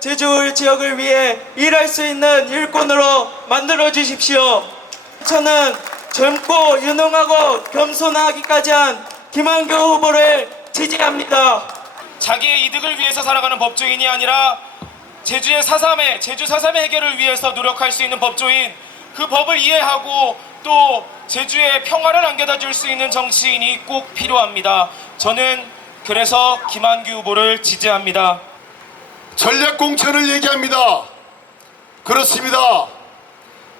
제주 지역을 위해 일할 수 있는 일꾼으로 만들어 주십시오. 저는 젊고 유능하고 겸손하기까지 한 김한규 후보를 지지합니다. 자기의 이득을 위해서 살아가는 법조인이 아니라 제주 4.3의 해결을 위해서 노력할 수 있는 법조인, 그 법을 이해하고 또 제주의 평화를 안겨다 줄 수 있는 정치인이 꼭 필요합니다. 저는 그래서 김한규 후보를 지지합니다. 전략공천을 얘기합니다. 그렇습니다.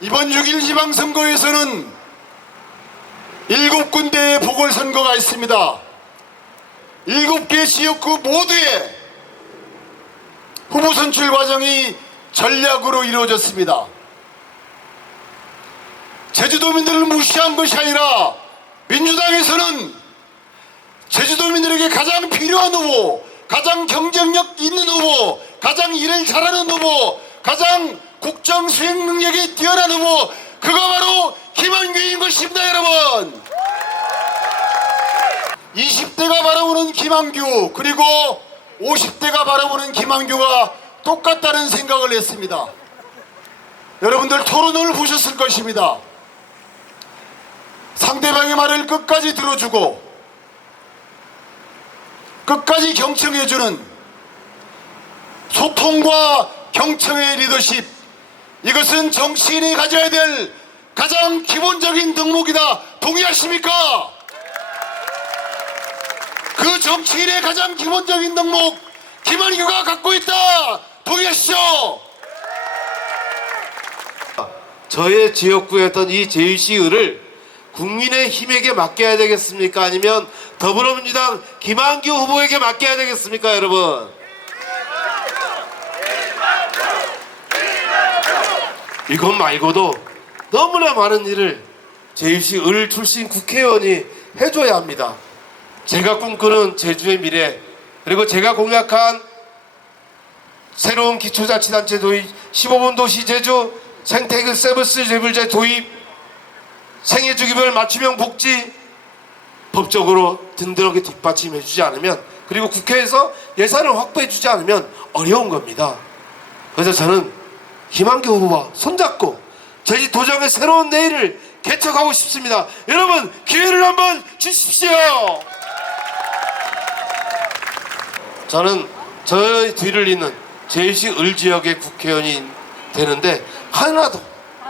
이번 6.1 지방선거에서는 7군데의 보궐선거가 있습니다. 7개 지역구 모두의 후보 선출 과정이 전략으로 이루어졌습니다. 제주도민들을 무시한 것이 아니라 민주당에서는 제주도민들에게 가장 필요한 후보, 가장 경쟁력 있는 후보, 가장 일을 잘하는 후보, 가장 국정 수행 능력이 뛰어난 후보, 그가 바로 김한규인 것입니다. 여러분, 20대가 바라보는 김한규, 그리고 50대가 바라보는 김한규가 똑같다는 생각을 했습니다. 여러분들 토론을 보셨을 것입니다. 상대방의 말을 끝까지 들어주고 끝까지 경청해주는 소통과 경청의 리더십, 이것은 정치인이 가져야 될 가장 기본적인 덕목이다. 동의하십니까? 그 정치인의 가장 기본적인 덕목, 김한규가 갖고 있다. 동의하시죠? 저의 지역구였던 이 제주시의를 국민의힘에게 맡겨야 되겠습니까? 아니면 더불어민주당 김한규 후보에게 맡겨야 되겠습니까, 여러분? 이것 말고도 너무나 많은 일을 제주시 을 출신 국회의원이 해줘야 합니다. 제가 꿈꾸는 제주의 미래, 그리고 제가 공약한 새로운 기초자치단체 도입, 15분 도시 제주, 생태계 서비스 재벌제 도입, 생애주기별 맞춤형 복지 법적으로 든든하게 뒷받침해주지 않으면, 그리고 국회에서 예산을 확보해주지 않으면 어려운 겁니다. 그래서 저는 김한규 후보와 손잡고 제주도정의 새로운 내일을 개척하고 싶습니다. 여러분, 기회를 한번 주십시오. 저는 저의 뒤를 잇는 제주시 을 지역의 국회의원이 되는데 하나도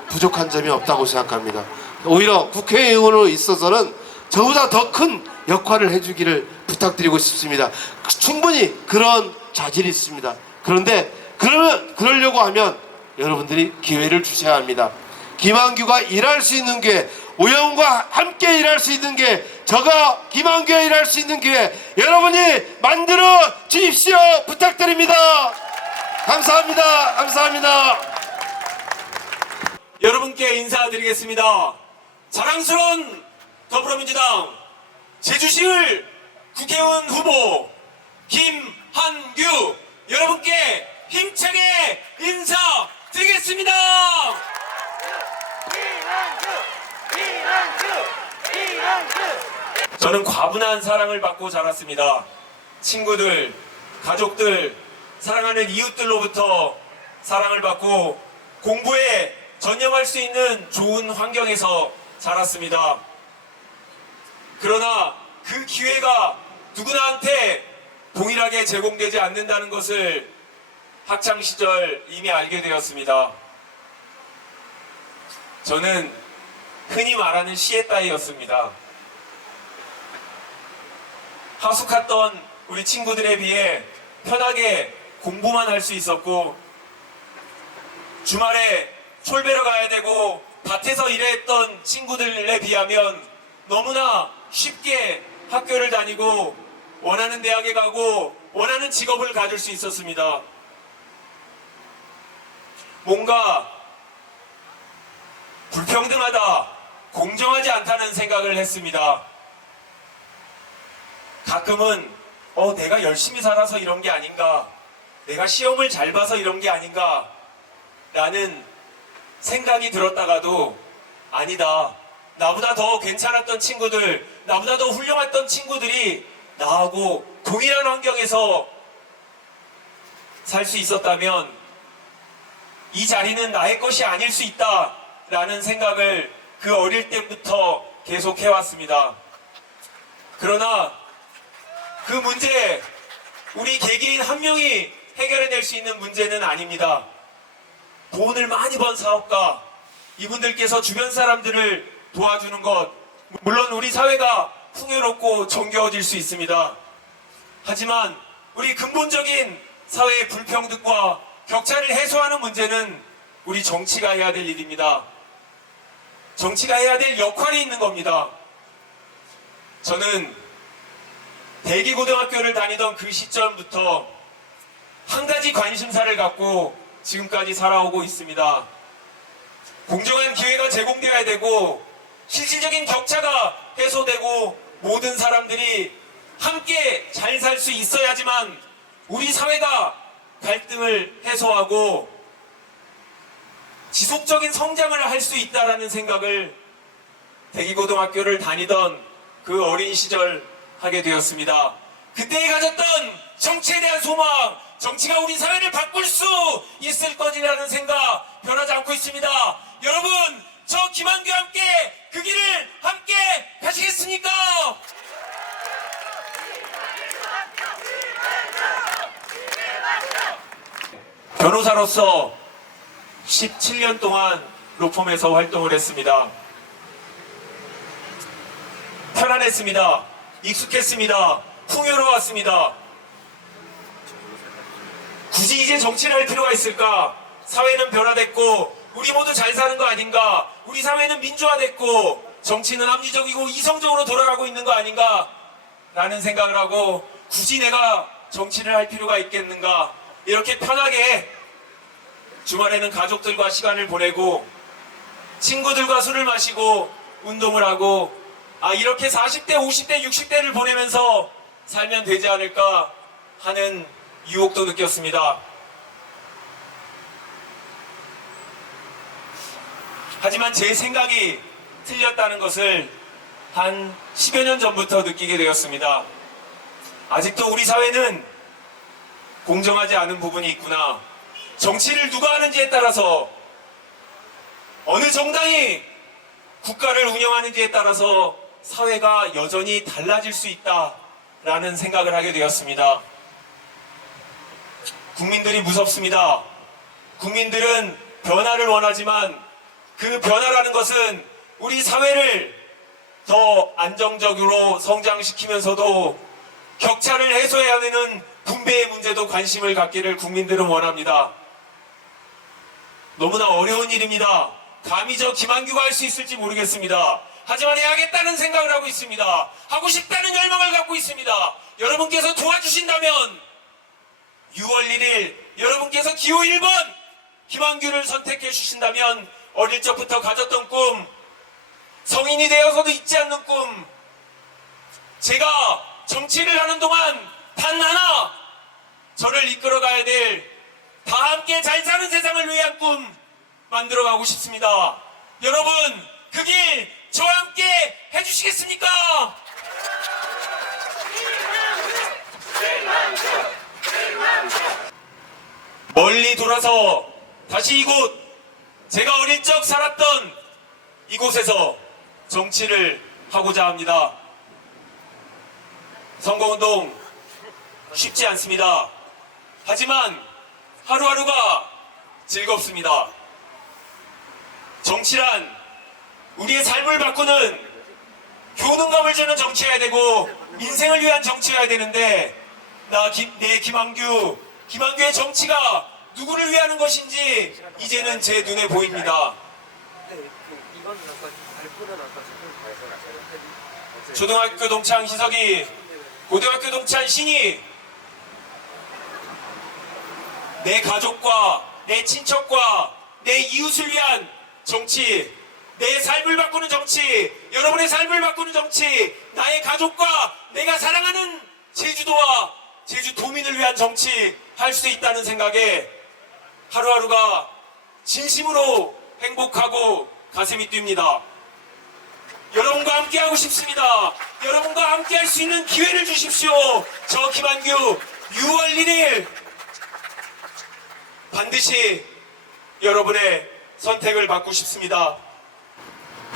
부족한 점이 없다고 생각합니다. 오히려 국회의원으로 있어서는 저보다 더 큰 역할을 해주기를 부탁드리고 싶습니다. 충분히 그런 자질이 있습니다. 그런데 그러려고 하면 여러분들이 기회를 주셔야 합니다. 김한규가 일할 수 있는 기회, 오영과 함께 일할 수 있는 기회, 저가 김한규가 일할 수 있는 기회, 여러분이 만들어 주십시오. 부탁드립니다. 감사합니다. 감사합니다. 여러분께 인사드리겠습니다. 자랑스러운 더불어민주당 제주시을 국회의원 후보 김한규, 여러분께 힘차게 인사드리겠습니다. 저는 과분한 사랑을 받고 자랐습니다. 친구들, 가족들, 사랑하는 이웃들로부터 사랑을 받고 공부에 전념할 수 있는 좋은 환경에서 자랐습니다. 그러나 그 기회가 누구나한테 동일하게 제공되지 않는다는 것을 학창시절 이미 알게 되었습니다. 저는 흔히 말하는 시의 따위였습니다. 하숙했던 우리 친구들에 비해 편하게 공부만 할 수 있었고, 주말에 촐배러 가야 되고 밭에서 일했던 친구들에 비하면 너무나 쉽게 학교를 다니고 원하는 대학에 가고 원하는 직업을 가질 수 있었습니다. 뭔가 불평등하다, 공정하지 않다는 생각을 했습니다. 가끔은 내가 열심히 살아서 이런 게 아닌가, 내가 시험을 잘 봐서 이런 게 아닌가 라는 생각이 들었다가도 아니다, 나보다 더 괜찮았던 친구들, 나보다 더 훌륭했던 친구들이 나하고 동일한 환경에서 살 수 있었다면 이 자리는 나의 것이 아닐 수 있다라는 생각을 그 어릴 때부터 계속 해왔습니다. 그러나 그 문제, 우리 개개인 한 명이 해결해낼 수 있는 문제는 아닙니다. 돈을 많이 번 사업가, 이분들께서 주변 사람들을 도와주는 것, 물론 우리 사회가 풍요롭고 정겨워질 수 있습니다. 하지만 우리 근본적인 사회의 불평등과 격차를 해소하는 문제는 우리 정치가 해야 될 일입니다. 정치가 해야 될 역할이 있는 겁니다. 저는 대기고등학교를 다니던 그 시점부터 한 가지 관심사를 갖고 지금까지 살아오고 있습니다. 공정한 기회가 제공되어야 되고 실질적인 격차가 해소되고 모든 사람들이 함께 잘 살 수 있어야지만 우리 사회가 갈등을 해소하고 지속적인 성장을 할 수 있다라는 생각을 대기고등학교를 다니던 그 어린 시절 하게 되었습니다. 그때 가졌던 정치에 대한 소망, 정치가 우리 사회를 바꿀 수 있을 것이라는 생각 변하지 않고 있습니다. 여러분, 저 김한규와 함께 그 길을 함께 가시겠습니까? 변호사로서 17년 동안 로펌에서 활동을 했습니다. 편안했습니다. 익숙했습니다. 풍요로웠습니다. 굳이 이제 정치를 할 필요가 있을까? 사회는 변화됐고 우리 모두 잘 사는 거 아닌가? 우리 사회는 민주화됐고 정치는 합리적이고 이성적으로 돌아가고 있는 거 아닌가? 라는 생각을 하고 굳이 내가 정치를 할 필요가 있겠는가? 이렇게 편하게 주말에는 가족들과 시간을 보내고 친구들과 술을 마시고 운동을 하고 이렇게 40대, 50대, 60대를 보내면서 살면 되지 않을까 하는 유혹도 느꼈습니다. 하지만 제 생각이 틀렸다는 것을 한 10여 년 전부터 느끼게 되었습니다. 아직도 우리 사회는 공정하지 않은 부분이 있구나. 정치를 누가 하는지에 따라서 어느 정당이 국가를 운영하는지에 따라서 사회가 여전히 달라질 수 있다라는 생각을 하게 되었습니다. 국민들이 무섭습니다. 국민들은 변화를 원하지만 그 변화라는 것은 우리 사회를 더 안정적으로 성장시키면서도 격차를 해소해야 되는 분배의 문제도 관심을 갖기를 국민들은 원합니다. 너무나 어려운 일입니다. 감히 저 김한규가 할 수 있을지 모르겠습니다. 하지만 해야겠다는 생각을 하고 있습니다. 하고 싶다는 열망을 갖고 있습니다. 여러분께서 도와주신다면 6월 1일 여러분께서 기호 1번 김한규를 선택해 주신다면 어릴 적부터 가졌던 꿈, 성인이 되어서도 잊지 않는 꿈, 제가 정치를 하는 동안 단 하나 저를 이끌어가야 될 다 함께 잘 사는 세상을 위한 꿈 만들어가고 싶습니다. 여러분, 그 길 저와 함께 해주시겠습니까? 멀리 돌아서 다시 이곳, 제가 어릴 적 살았던 이곳에서 정치를 하고자 합니다. 선거운동 쉽지 않습니다. 하지만 하루하루가 즐겁습니다. 정치란 우리의 삶을 바꾸는 효능감을 주는 정치여야 되고 인생을 위한 정치여야 되는데 내 김한규의 정치가 누구를 위하는 것인지 이제는 제 눈에 보입니다. 초등학교 동창 희석이, 고등학교 동창 신이 내 가족과 내 친척과 내 이웃을 위한 정치, 내 삶을 바꾸는 정치, 여러분의 삶을 바꾸는 정치, 나의 가족과 내가 사랑하는 제주도와 제주도민을 위한 정치 할 수 있다는 생각에 하루하루가 진심으로 행복하고 가슴이 뜁니다. 여러분과 함께하고 싶습니다. 여러분과 함께할 수 있는 기회를 주십시오. 저 김한규 6월 1일 반드시 여러분의 선택을 받고 싶습니다.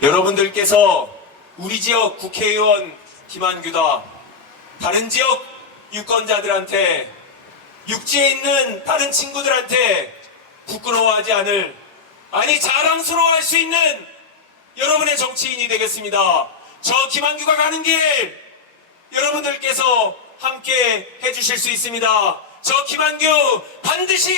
여러분들께서 우리 지역 국회의원 김한규다, 다른 지역 유권자들한테, 육지에 있는 다른 친구들한테 부끄러워하지 않을, 아니 자랑스러워할 수 있는 여러분의 정치인이 되겠습니다. 저 김한규가 가는 길 여러분들께서 함께 해주실 수 있습니다. 저 김한규 반드시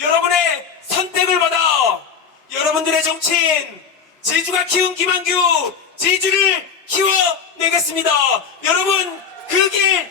여러분의 선택을 받아 여러분들의 정치인, 제주가 키운 김한규, 제주를 키워내겠습니다. 여러분 그 길